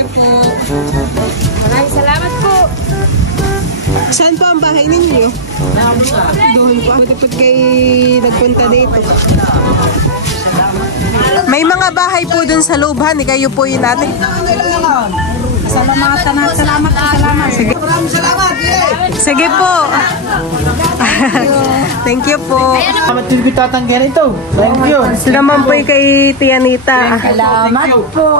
Sige po. Maraming salamat po. Saan po ang bahay ninyo? Doon po. Buti po kayo nagpunta dito. May mga bahay po dun sa looban. Kayo po yun natin. Salamat. Sige. Sige po. Thank you po. Salamat din ko tatanggihan ito. Thank you. Ito naman po kay Tianita. Salamat po.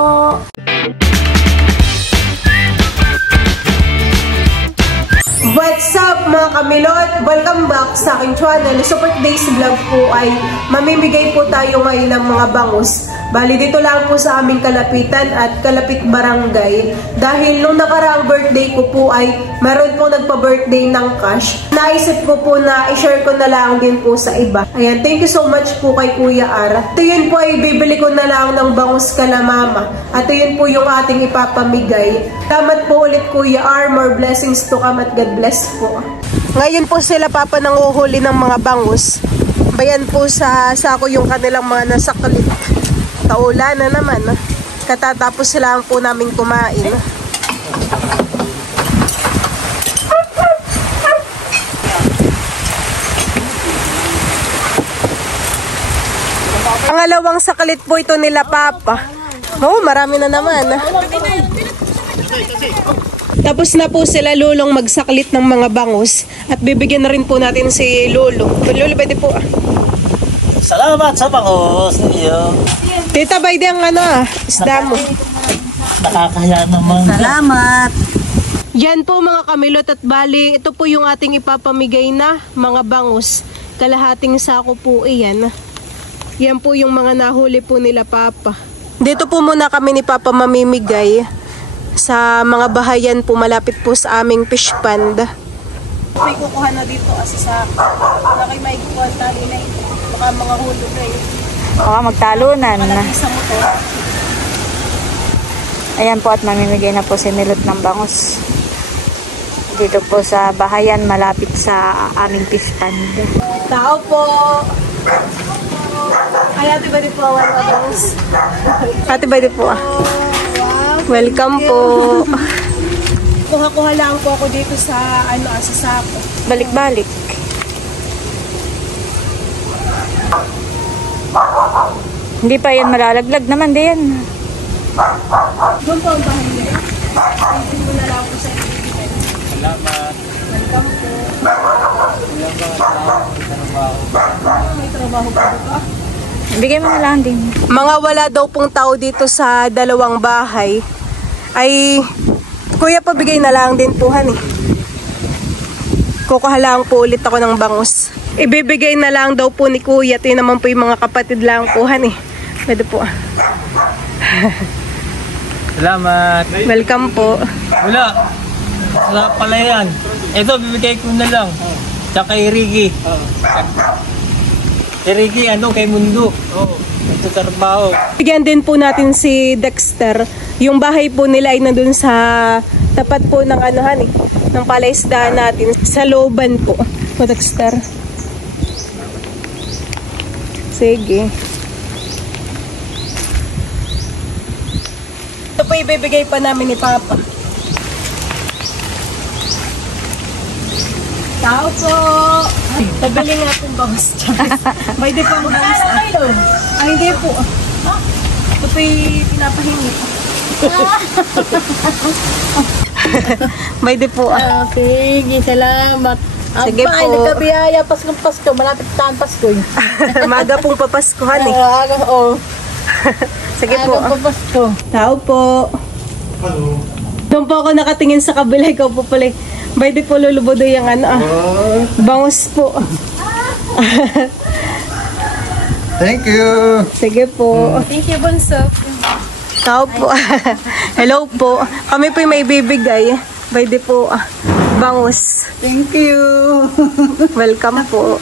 What's up mga kamilot? Welcome back sa aking channel. Sa Today's Vlog po ay mamimigay po tayo ngayon ng mga bangus. Bali dito lang po sa aming kalapitan at kalapit barangay. Dahil nung nakaraang birthday ko po ay meron po nagpa-birthday ng cash. Naisip ko po na i-share ko na lang din po sa iba. Ayan, thank you so much po kay Kuya Ara. Ito yun po ay bibili ko na lang ng bangus kala mama. At ito yun po yung ating ipapamigay. Salamat po ulit Kuya Ara. More blessings to come at God bless po. Ngayon po sila papa nanguhuli ng mga bangus. Bayan po sa sako yung kanilang mga nasaklit. Taulan na naman. Katatapos lang po namin kumain. Pangalawang saklit po ito nila papa. Oh, marami na naman. Tapos na po sila lulong magsaklit ng mga bangus. At bibigyan na rin po natin si Lolo. Lolo, pwede po Salamat sa bangus niyo. Tita, bay di ang isda mo. Nakakaya naman. Salamat. Yan po mga kamilot at bali, ito po yung ating ipapamigay na mga bangus. Kalahating sako po iyan. Yan po yung mga nahuli po nila papa. Dito po muna kami ni papa mamimigay sa mga bahayan po malapit po sa aming fish pond. May kukuha na dito sa sako. Wala kayo may kukuha tali na ito. Baka mga hulog na yun. Oo, magtalunan na. Ayan po at mamimigay na po si Milot ng bangus. Dito po sa bahayan malapit sa aming fish pond. Tao po! Ay, ate ba di po ang bangus? Ate ba di po Wow, welcome po! Kuha-kuha lang po ako dito sa sa sako. balik-balik. Hindi pa yan malalaglag naman din. Doon po ang bahay niya. Hindi mo na lang po sa ibigay. Salamat. Welcome po. May trabaho pa dito. Bigay mo na lang din. Mga wala daw pong tao dito sa dalawang bahay ay kuya pabigay na lang din po han eh. Kukuha lang po ulit ako ng bangus. Ibibigay na lang daw po ni kuya. Ito naman po yung mga kapatid lang po han eh. Pwede po. Salamat. Welcome po. Wala. Wala pala yan. Ito, bibigay ko na lang. Tsaka kay Ricky. Kay Ricky, kay Mundo. Ito trabaho. Bigyan din po natin si Dexter. Yung bahay po nila ay nandun sa tapat po ng ng palaisdaan natin. Sa looban po. Po Dexter. Sige. Ito po ibibigay pa namin ni Papa. Tao po! Pabili nga pong bangus dyan. May di po ang bangus. Ay, hindi po. Ito po yung pinapahingi. May di po. Sige, salamat. Sige po. Nagkabiyaya, Pasko, malapit na ang Pasko. Maga pong papaskuhan eh. Oo. Sige po. Pasko. Tao po. Doon po ako nakatingin sa kabila. Ikaw po pala. May di po lulubodo yung bangus po. Thank you. Sige po. Thank you, Bunso. Tao po. Hello po. Kami po yung may bibigay. May di po bangus. Thank you. Welcome po.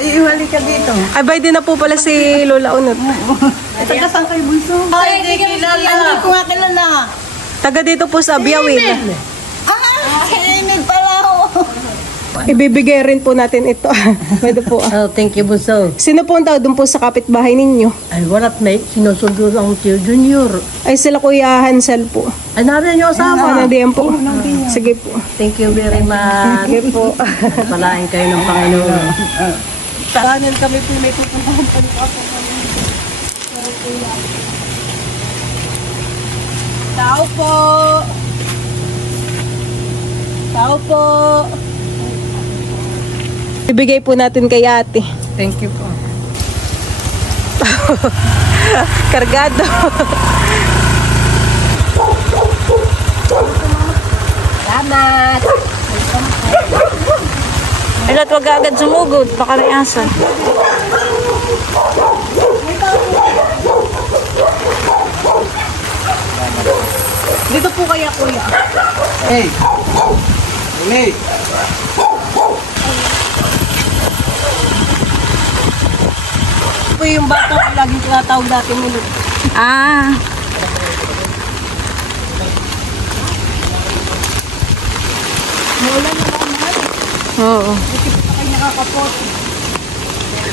Ay, iwali ka dito. Ay, bay din na po pala si Lola Unot. Taga saan kayo, Bunso? Ay, hindi kilala. Hindi ko nga kilala. Taga dito po sa Biawin. Kainid pala ako. Ibibigay rin po natin ito. Pwede po. Oh, thank you, Bunso. Sino po ang tao doon po sa kapitbahay ninyo? Ay, walat mate. Sinusundo ang Tio Junior. Ay sila Kuya Hansel po. Ay, narin yung asawa. Ano diyan po? Sige po. Thank you very much. Sige po. Palain kayo ng Panginoon. Tahanan kami po may pupuntahan pa ni Papa. Tao po. Tao po. Ibigay po natin kay ate. Thank you po. Kargado. Salamat. Milot, wag agad sumugod. Baka may asa. Dito po kaya kuya. Hey! Hey! Po yung bata ko laging tinatawag natin nila. Ah. Oo.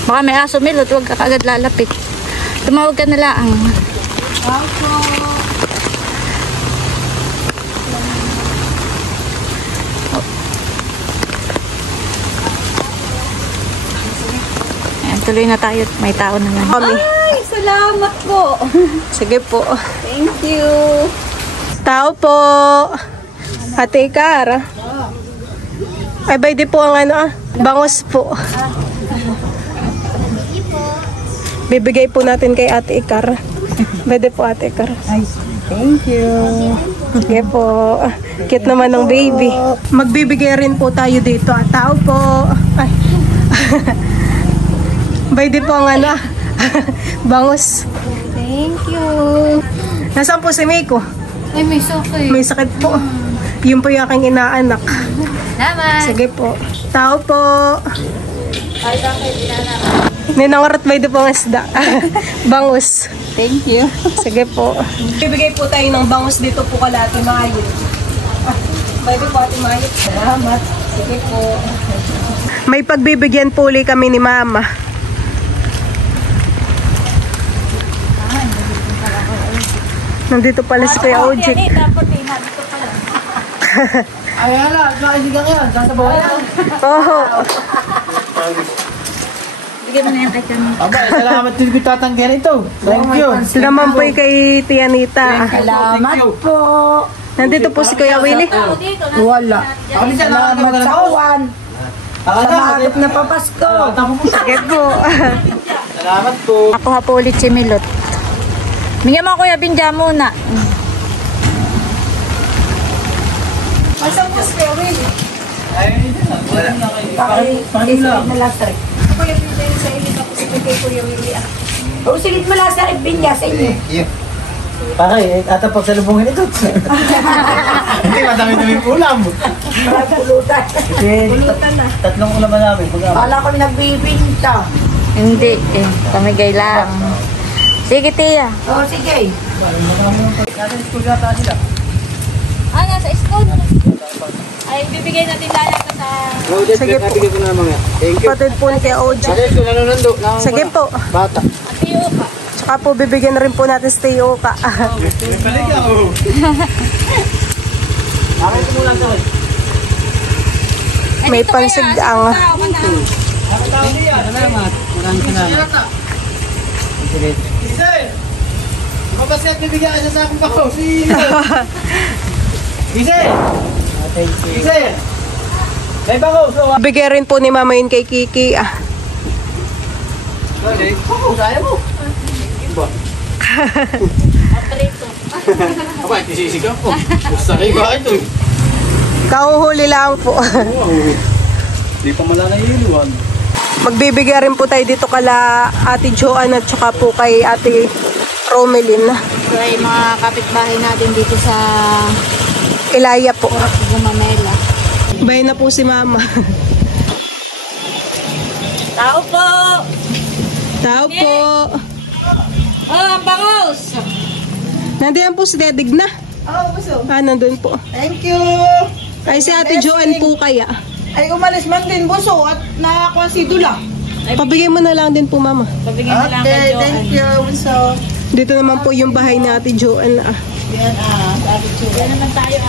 Baka may aso, Milot. Huwag ka agad lalapit. Tumawag ka na lang. Ayan, tuloy na tayo. May tao naman. Ay, salamat po. Sige po. Thank you. Tao po. Ate Ikara. Ay, bay di po ang ano bangos po. Bibigay po natin kay Ate Ikara. Pwede po Ate Ikara. Thank you. Sige po. Cute naman ng baby. Magbibigay rin po tayo dito. Tao po. Ay. Bay di po ang ano bangos. Thank you. Nasaan po si Miko? Ay, may sakit. May sakit po. Yun po yung aking inaanak. Salamat. Sige po. Tao po. Ninangarat ba ito pong isda? Bangus. Thank you. Sige po. Bibigay po tayo ng bangus dito po kala Ate Mayot. Pwede po Ate Mayot. Salamat. Sige po. May pagbibigyan po ulit kami ni Mama. Nandito pala si Kuya Ojik. Ay, hala, nakasigang yan. Sasabaw yan. Oo. Bigyan mo na yan kay Kami. Aba, salamat din ko tatanggihan ito. Thank you. Naman po kay Tianita. Salamat po. Nandito po si Kuya Willie. Wala. Salamat sa uwan. Salamat Na papasko. Sige po. Salamat po. Nakuha po ulit si Milot. Bigyan mo Kuya Binja muna. Masang po si Kuya Willie. Pakila. Kuya Willie sa inyo tapos kay Kuya Willie. O, sige, malasa rin binya sa inyo. Pakay, ata pagsalubungin ito. Hindi, madami-dami ulam. Pulutan. Pulutan na. Tatlong ulam na namin. Kala ko nagbibinta. Hindi eh. Pamigay lang. Sige, Tia. O, sige. Natin school yata sila. Ah, nasa school. Ay, bibigay natin lahat ito sa... Sige po. Nabigay ko na mga. Thank you. Patid po ni Kuya Ojik. Natin school nanonondo. Sige po. Bata. Atiyo ka. Tsaka po bibigyan na rin po natin si Teoka. Balik ako. Akin ko muna sa May pansigang. Salamat. Maraming salamat. Sige. Sige. Kapag siya bibigyan ka sa akin pa ko. Sige. Sige. Sige. May bako. Bigyan rin po ni Mama yun kay Kiki. Usaya mo. Aba, isisigaw ko. Gusto kayo ba ito? Kahuhuli lang po. Di pa malala yun. Magbibigay rin po tayo dito kala Ate Joanne at saka po kay Ate Romelyn. Ito ay mga kapitbahay natin dito sa Ilaya po. Gumamela. Bayan na po si Mama. Tao po! Tao po. Oh, ang bangus! Nandiyan po si Dedig na. Oh, gusto. Nandun po. Thank you. Ay si Ate Joanne po kaya. Ay umalis man din buso at nakakuha si Dula. Pabigay mo na lang din po, Mama. Pabigyan na lang kay Joan. Thank you, buso. Dito naman po yung bahay ni Ate Joan. Yan sabi ko. Yan naman tayo.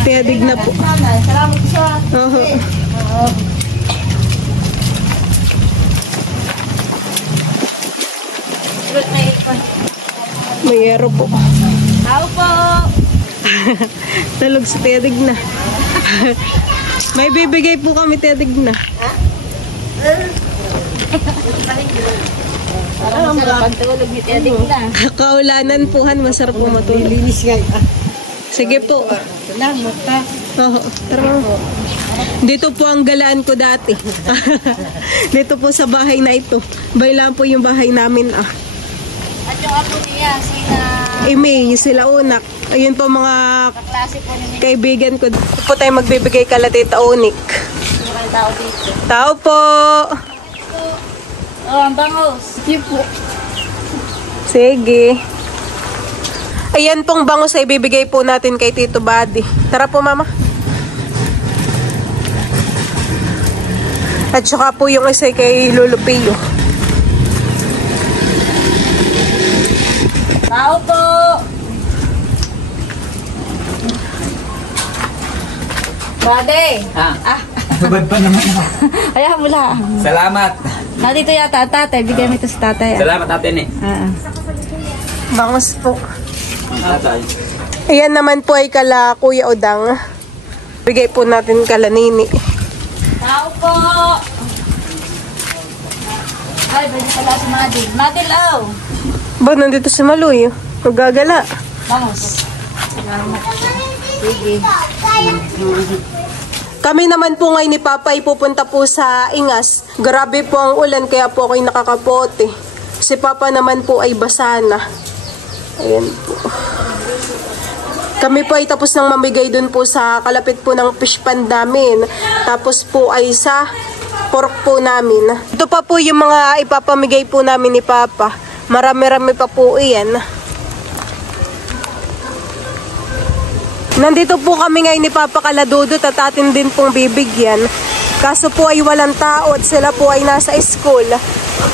Tiyadig na po. Salamat sa. Oo. Mayero po. Tao po. Talog sa tiyadig na. May bibigay po kami tiyadig na. Parang masarap ang tulog ni Tiyadig na. Kaulanan po, Han. Masarap po matulog. Linis nga. Sige po. Salamat ha. Oo. Tara. Dito po ang galaan ko dati. Dito po sa bahay na ito. Baylaan po yung bahay namin. At yung apo niya, sina May, sila unak. Ayun po mga kaklase po ninyo. kaibigan ko. Dito po tayo magbibigay kala Tita Onik. Yung tao dito. Tao po! Oh, ang bangos. Sige. Ayan pong bangus ay bibigay po natin kay Tito Buddy. Tara po, Mama. At saka po yung isa kay Lolo Pio. Tao po. Bade. Sabad pa naman ako. Ayaw mo lang. Salamat. Nandito yata tatay. Bigyan mo ito sa tatay. Salamat ate ni. Bangus po. Tatay. Ayan naman po ay kala Kuya Odang. Bigay po natin kala Nini. Tao po. Ay, pwede pala si Madil. Madil, oh. Ba, nandito si Maluy. Magagala. Bangos. Sige. Kami naman po ngayon ni Papa ay pupunta po sa Ingas. Grabe po ang ulan kaya po ako'y nakakapote. Si Papa naman po ay basa na. Ayan po. Kami po ay tapos nang mamigay dun po sa kalapit po ng fish pan namin. Tapos po ay sa pork po namin. Ito pa po yung mga ipapamigay po namin ni Papa. Marami-rami pa po iyan. Nandito po kami ngayon ni Papa Kaladudot at atin din pong bibigyan. Kaso po ay walang tao at sila po ay nasa school.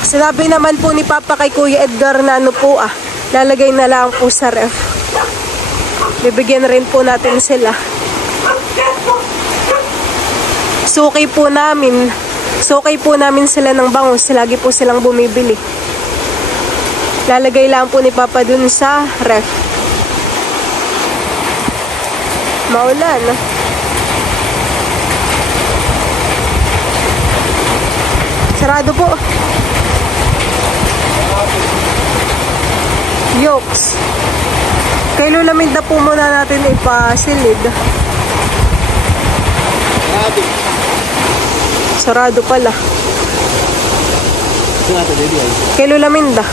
Sinabi naman po ni Papa kay Kuya Edgar na ano po lalagay na lang po sa ref. Bibigyan rin po natin sila. Suki po namin sila ng bangus. Lagi po silang bumibili. Lalagay lang po ni Papa dun sa ref. Maulan. Sarado po. Yokes. Kay Lola Minda po muna natin ipasilid. Sarado pala. Kay Lola Minda.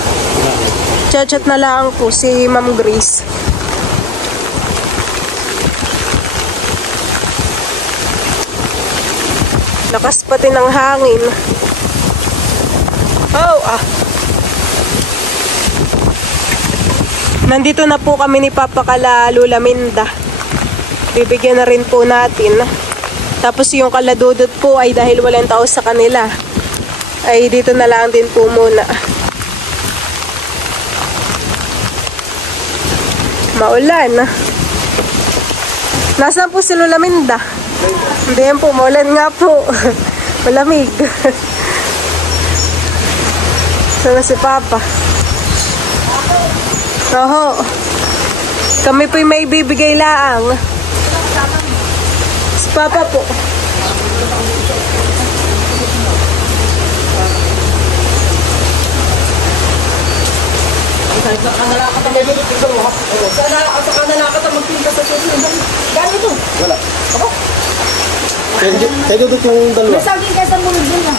Chat-chat na lang po si Ma'am Grace. Lakas pati ng hangin. Nandito na po kami ni Papa kala Lola Minda. Bibigyan na rin po natin. Tapos yung Kaladudot po ay dahil walang tao sa kanila, ay dito na lang din po muna. Maulan. Nasaan po si Lola Minda? Hindi yan po, maulan nga po. Malamig. Sana si Papa. Oho. Kami po'y may bibigay laang. Si Papa po. Kayo dito yung dalawa. May saging ka sa mulod yun ah.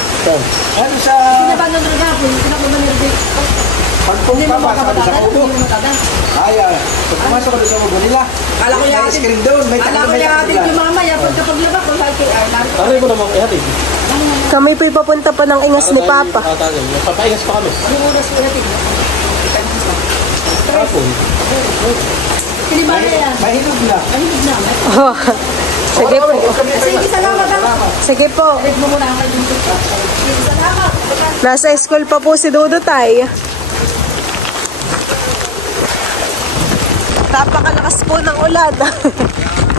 Ano sa... Pinabanon rin ako, yung pinabanon rin. Pagpunta pa sa kabisa ko. Ay, pag pumasok ka doon sa mubo nila. Kala ko yung screen doon. Kala ko yung atin yung mamaya, pagkapaglaba ko, Ano yung naman ihatid? Kami po'y papunta pa ng Ingas ni Papa. Papaingas pa kami. Anong oras ko natin? Kapon. Pinibara yan. Mahilog na. Mahilog na. Sige po. Sige po. Nasa school pa po si Dudutay. Napakalakas po ng ulan.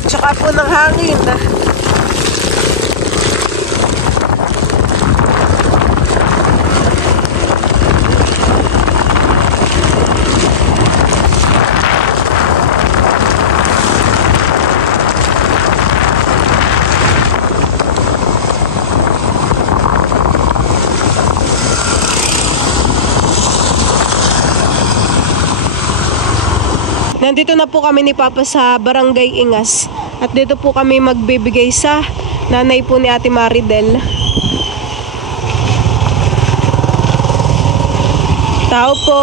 Tsaka po ng hangin. Nandito na po kami ni Papa sa Barangay Ingas. At dito po kami magbibigay sa nanay po ni Ate Maridel. Tao po.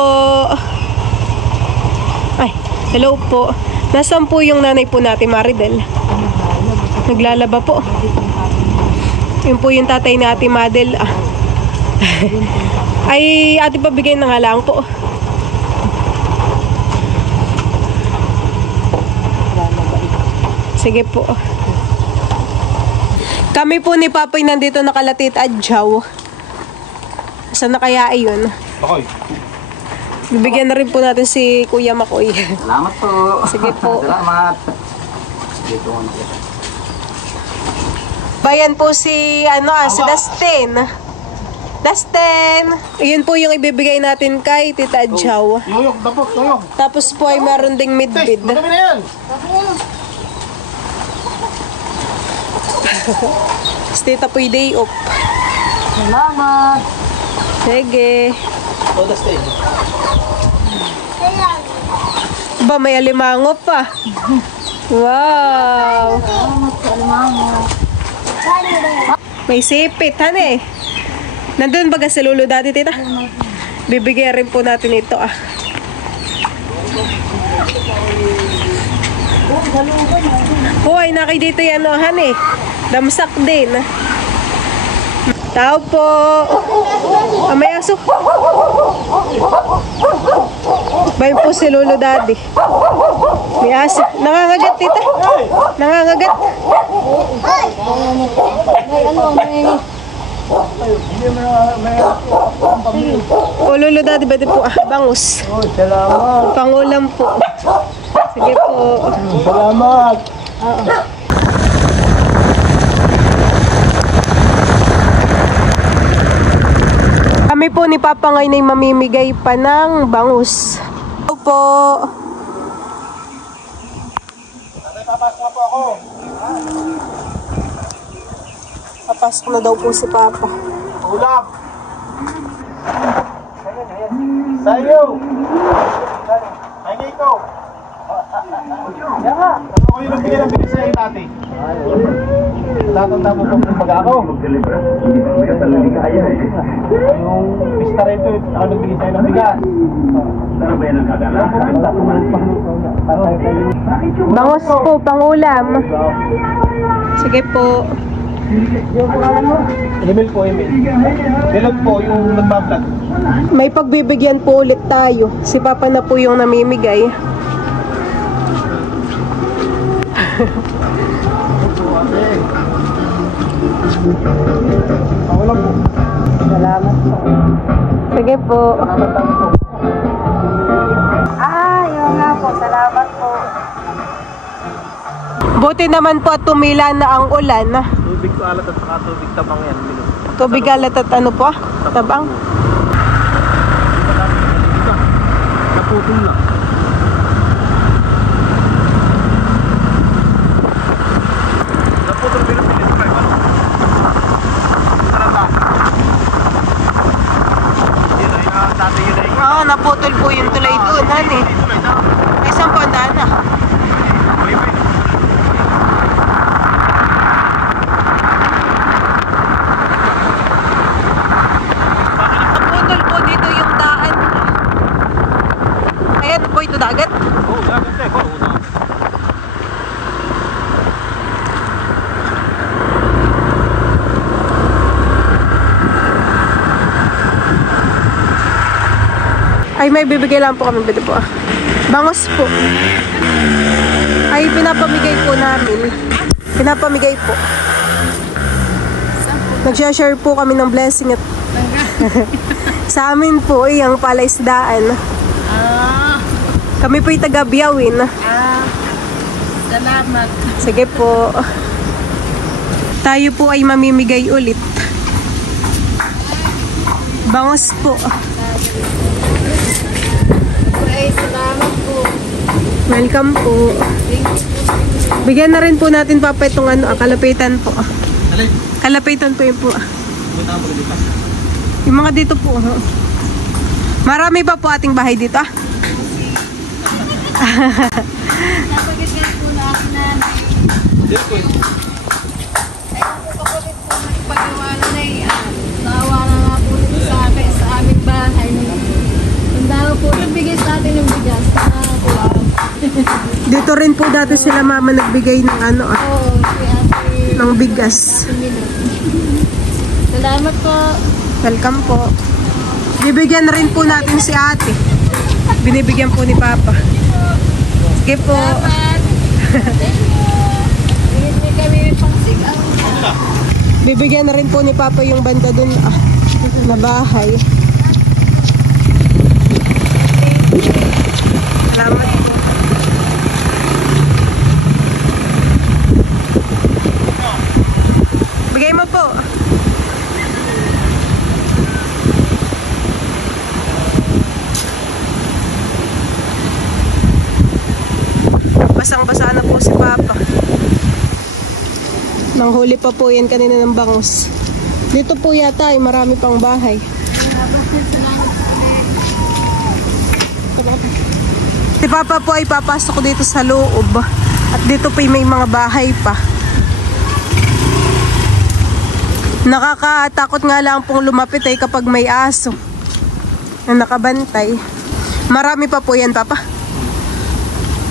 Ay, hello po. Nasaan po yung nanay po ni Ate Maridel? Naglalaba po. Yun po yung tatay ni Ate Madel. Ay, ate pabigay na nga lang po. Sige po. Kami po ni Papoy nandito nakalatit adjaw. Saan na kaya ayun? Okay. Bibigyan na rin po natin si Kuya Makoy. Salamat po. Sige po. Salamat. Dito ko na. Bayan po si si Dustin. Dustin! Ayun po yung ibibigay natin kay Tita Adjaw. Yoyok, dapot, yoyok. Tapos po ay meron ding midbid. Madami na yan. Tita po yung day off. Salamat. Sige. O, Dustin. Ba, may alimango pa. Wow! May sipit, hane. Nandun baga sa lulo dati, tita? Bibigyan rin po natin ito, Hoy, nakay dito yan, hane. Damsak din. Tao po. May aso. Bayan po si Lolo Daddy. May aso. Nangangagat, tita. Nangangagat. O, Lolo Daddy, ba po? Bangus. Salamat. Pangulam po. Sige po. Salamat. Kami po ni Papa ngayon ay mamimigay pa ng bangus. Hello po. Papasok na po ako. Papasok na daw po si Papa. Ulam. Sayo. Ay, Nico. Yan nga. Ano ko yung nagbigay ng bilis sa'yo natin? Tatanda mo kung kumbaga ako. Yung pista rito, ako nagbigay sa'yo ng bigas. Bangus po, pangulam. Sige po. Emil po, Emil. Bilog po yung nagbablog. May pagbibigyan po ulit tayo. Si Papa na po yung namimigay. Salamat po. Sige po. Yun nga po. Salamat po. Buti naman po at tumila na ang ulan. Tubig ko alat at saka tubig tabang yan. Tubig alat at ano po? Tabang. Naputol lang. Naputol bilis pa yun. Talaga. Yun ay dati yun ay. Oo, naputol po yung tulay doon, honey. Ay, saan po ang daan na? Naputol po dito yung daan. Ayan po ito dagat. Oo, dagat eh. Ay, may bibigay lang po kami dito po. Bangus po. Ay, pinapamigay po namin. Pinapamigay po. Nag-share po kami ng blessing at sa amin po ay ang palaisdaan. Kami po'y taga Biyawin. Salamat. Sige po. Tayo po ay mamimigay ulit. Bangos po. Salamat po. Welcome po. Bigyan na rin po natin papa itong kalapitan po. Kalapitan po yun po. Yung mga dito po. Marami pa po ating bahay dito ah. Napagigyan po na ako na pagkawalan ay naawa na nga po sa akin sa aming bahay. Ang daw po nagbigay sa atin ng bigas. Dito rin po dati sila mama nagbigay ng Oo, ng bigas. salamat po. Welcome po. Bibigyan na rin po natin si ate. Binibigyan po ni papa. Sige po. Bibigyan na rin po ni papa yung banda dun na bahay. Salamat po. Bigay mo po. Basang-basa na po si papa. Nanghuli pa po yan kanina ng bangus. Dito po yata ay marami pang bahay. Si papa po ay papasok dito sa loob. At dito po may mga bahay pa. Nakakatakot nga lang pong lumapit ay kapag may aso na nakabantay. Marami pa po yan papa.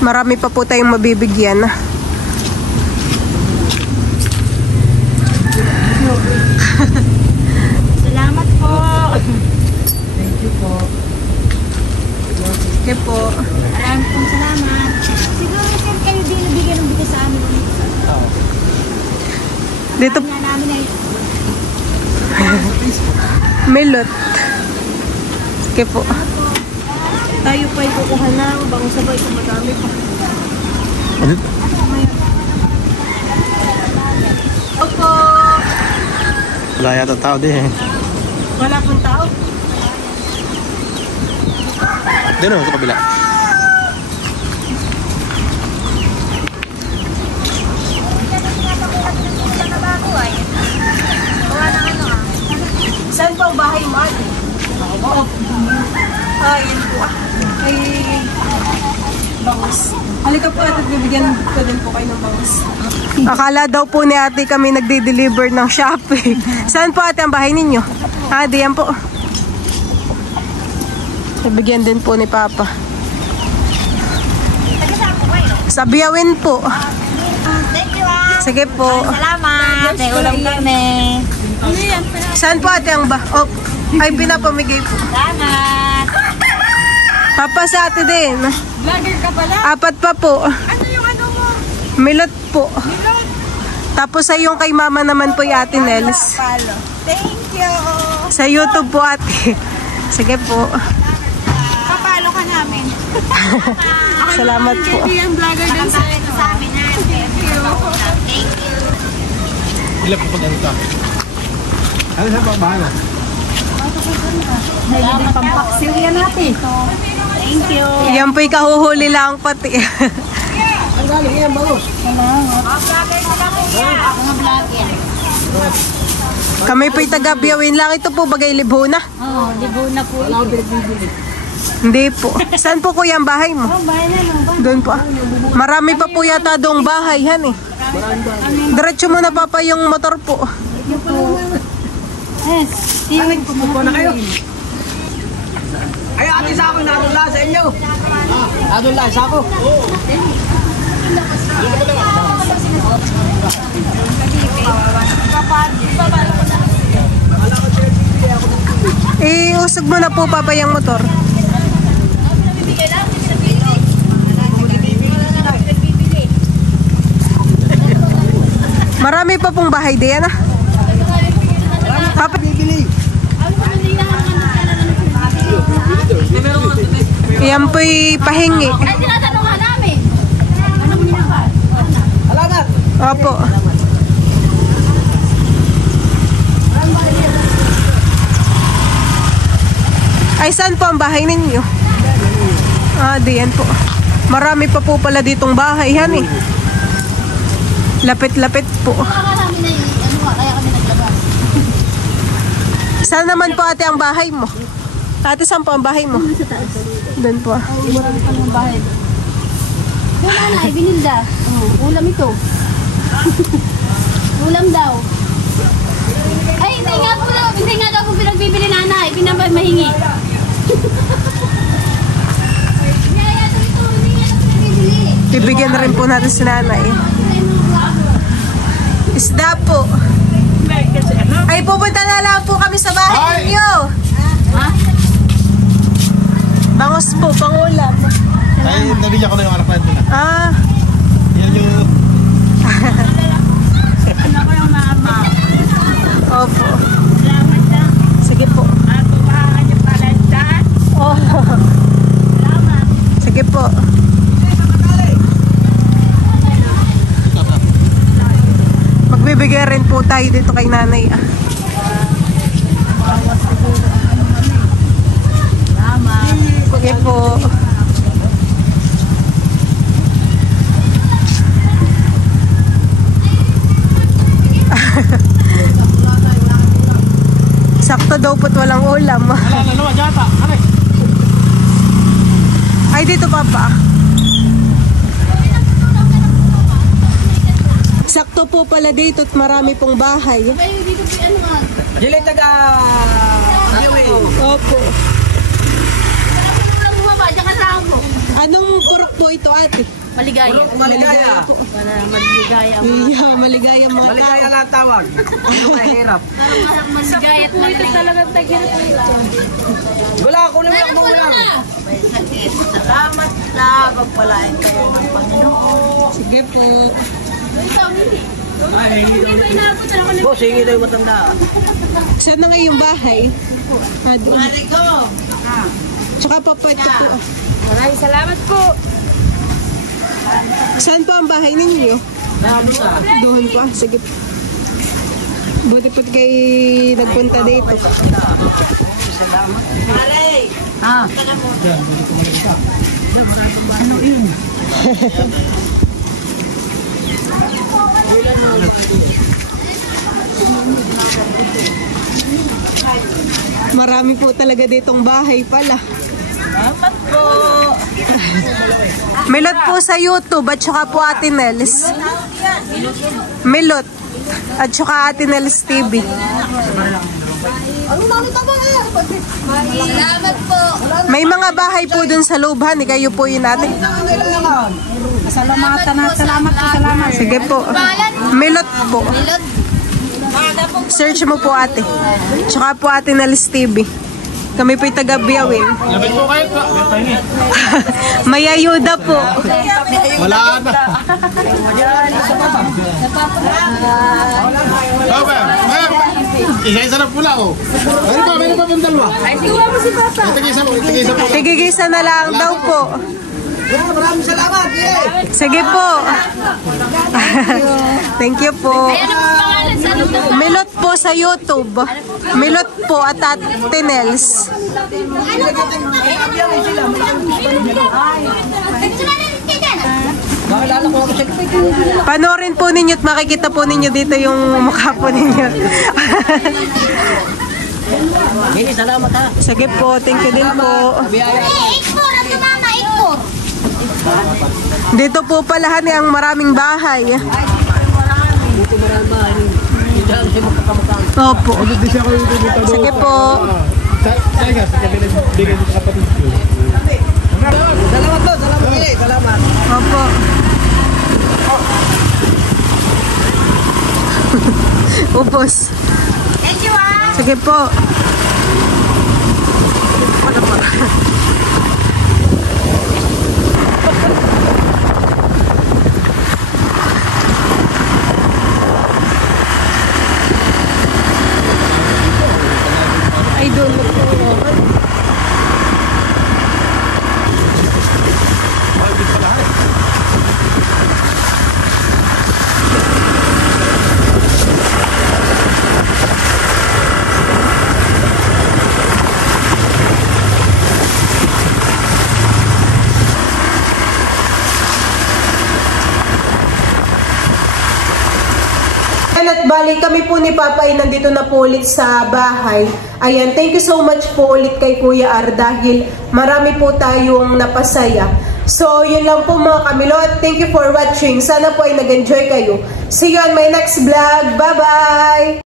Marami pa po tayong mabibigyan. Salamat po. Thank you po. Okay po. Maraming pong salamat. Siguro sir kayo din nabigyan ng bigas sa amin. Dito Kanya namin ay Milot. Okay po. tayo pa ikukuha na. Bang sabay kung madami pa. Opo. Wala yata tao din eh. Wala pong tao. Doon sa kabila. Saan po ang bahay mo? Oo. Yun po. Ay, bangus. Halika po at bibigyan ko din po kayo ng bangus. Akala daw po ni ate kami nagde-deliver ng Shopee. Saan po ate ang bahay ninyo? Diyan po. Bibigyan din po ni Papa. Sa Biyawin po. Thank you ah. Sige po. Salamat. May ulam kami. Saan po ate ang ay pinapamigay po. Salamat. Papa sa ate din. Vlogger ka pala. 4 pa po. Ano yung ano mo? Milot po. Tapos sa yung kay mama naman po yung ate Nels. Thank you. Sa YouTube po ate. Sige po. Papalo ka namin. Salamat po. Yung vlogger din sa amin na. Thank you. Thank you. Ilan po pag-ano ka? Ano sa babae mo? Nagiging pampaksil yan natin. Thank you. Yan po'y kahuhuli lang pati. Ang galing yan, bangus. Mga vlogger. Kami po'y taga Biyawin lang. Ito po bagay libho na. Oo, libo na po. Hindi po. Saan po kuya ang bahay mo? Bahay na lang ba? Doon po. Marami pa po yata doong bahay. Han eh. Diretso mo na papa yung motor po. Pupo na kayo. Ay, ate sa ako, nadula sa inyo. Nadula sa ako. Usog mo na po papa yung motor. Marami pa pong bahay diyan ah. Papa, yan po'y pahingi. Ay, tinatanong nga namin. Ano mo nila ba? Alagat! Opo. Ay, saan po ang bahay ninyo? Ah, diyan po. Marami pa po pala ditong bahay, yan eh. Lapit-lapit po. Baka namin na yung ano nga, kaya kami naglabas. Saan naman po ate ang bahay mo? Ate, saan po ang bahay mo? Doon po. Marami pa ng bahay. Yung nanay, binilda. Ulam ito. Ulam daw. Ay, hindi nga daw po pinagbibili nanay. Pinabay mahingi. Bibigyan na rin po natin si nanay. Isda po. Ay, pupunta na lang po kami sa bahay ninyo. Bangos po, pangulam. Ay, nabigyan ko na yung anak natin na. Ah. Yan yung... Opo. Sige po. Oh. Sige po. Magbibigay rin po tayo dito kay nanay ah. Sige po. Sakto daw po't walang ulam. Ay, dito pa ba? Sakto po pala dito at marami pong bahay. Ay, dito po ano nga. Jilay taga... Opo. Ang bumaba, diyan ka sa ako. Anong purok po ito ate? Maligaya. Maligaya. Para maligaya. Iya, maligaya mga Maligaya lang tawag. Ano mahirap? Parang maligaya. Po ito talagang tagirap nila. Wala ako na lang mo lang. Salamat sa pagpalain kayo ng Panginoon. Sige po. Boss, hingi daw yung matanda. Saan na nga yung bahay? Mari ko. Tsaka pa po ito po. Maraming salamat po. Saan po ang bahay ninyo? Doon po. Sige po. Buti po kayo nagpunta dito. Marami po talaga ditong bahay pala. Salamat po. Milot po sa YouTube at saka po Ate Nels. Milot at saka Ate Nels TV. Salamat po. May mga bahay po dun sa loob, ni kayo po yun natin. Salamat po. Salamat. Sige po. Milot po. Search mo po ate. Tsaka po Ate Nels TV. Kami po'y taga-Biyawin. Labit po kayo po. May ayuda po. Wala na. Isa-isa na pula ko. Meron pa pong dalawa. Ay, siguro mo si Papa. Tigisa po. Tigigisa na lang daw po. Maraming salamat. Sige po. Thank you po. Ano po pangalan sa luto? Milot po sa YouTube. Milot po at Ate Nels. Panorin po ninyo at makikita po ninyo dito yung mukha po ninyo. Salamat ha. Sige po, thank you din po. Dito po pala ang maraming bahay. Opo. Sige po. Salamat po. Salamat. Opo. Upos. Thank you ah. Sige po. Ayan, at bali kami po ni Papa ay nandito na po ulit sa bahay. Ayan, thank you so much po ulit kay Kuya Ar dahil marami po tayong napasaya. So, yun lang po mga kamilo at thank you for watching. Sana po ay nag-enjoy kayo. See you on my next vlog. Bye-bye!